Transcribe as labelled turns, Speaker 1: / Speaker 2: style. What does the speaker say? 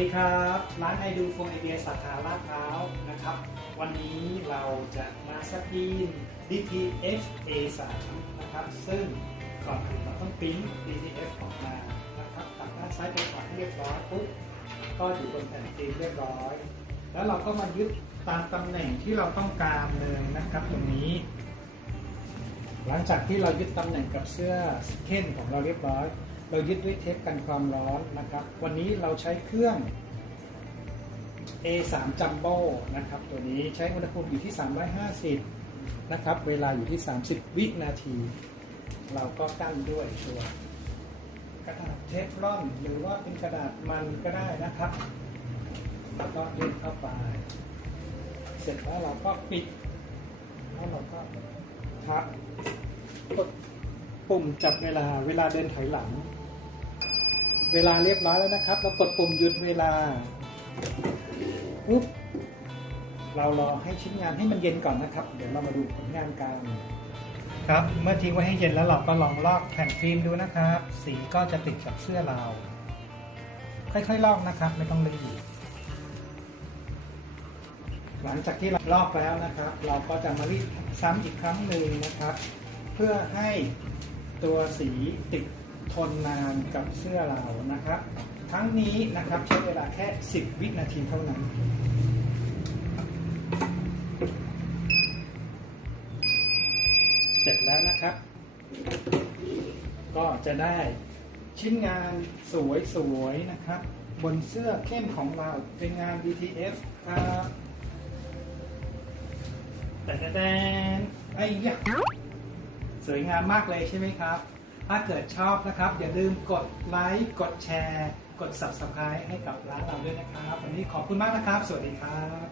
Speaker 1: สวัสดีครับ ร้านไอดูโฟนไอเดียสาขาลาดพร้าวนะครับ วันนี้เราจะมาสกรีน DTF A3 นะครับ ซึ่งก่อนอื่นเราต้องปริ้น DTF ออกมานะครับตัดด้านซ้ายไปขวาให้เรียบร้อยปุ๊บก็อยู่บนแผ่นฟิล์มเรียบร้อย แล้วเราก็มายึดตามตำแหน่งที่เราต้องการเลยนะครับตรงนี้ หลังจากที่เรายึดตำแหน่งกับเสื้อเค้นของเราเรียบร้อย เรายึดด้วยเทปกันความร้อนนะครับ วันนี้เราใช้เครื่อง A3 Jumbo นะครับ ตัวนี้ใช้อุณหภูมิอยู่ที่ 350 นะครับ เวลาอยู่ที่ 30 วินาที เราก็กั้นด้วยตัวกระดาษเทฟลอนหรือว่าเป็นกระดาษมันก็ได้นะครับ แล้วก็ยึดเข้าไป เสร็จแล้วเราก็ปิด แล้วเราก็ทับกดปุ่มจับเวลาเวลาเดินถอยหลัง เวลาเรียบร้อยแล้วนะครับ เรากดปุ่มหยุดเวลาปุ๊บเรารอให้ชิ้นงานให้มันเย็นก่อนนะครับ เดี๋ยวเรามาดูผลงานกันครับเมื่อทิ้งไว้ให้เย็นแล้วเราก็ลองลอกแผ่นฟิล์มดูนะครับ สีก็จะติดกับเสื้อเรา ค่อยๆลอกนะครับ ไม่ต้องรีบหลังจากที่เราลอกแล้วนะครับ เราก็จะมารีดซ้ำอีกครั้งหนึ่งนะครับ เพื่อให้ตัวสีติด ทนนานกับเสื้อเรานะครับ ทั้งนี้นะครับใช้เวลาแค่ 10 วินาทีเท่านั้นเสร็จแล้วนะครับ ก็จะได้ชิ้นงานสวยๆนะครับ บนเสื้อเข้มของเราเป็นงาน BTF ครับแต่แดนไอ้ยะสวยงามมากเลยใช่ไหมครับ ถ้าเกิดชอบนะครับ อย่าลืมกดไลค์กดแชร์ กด Subscribe ให้กับร้านเราด้วยนะครับ วันนี้ขอบคุณมากนะครับ สวัสดีครับ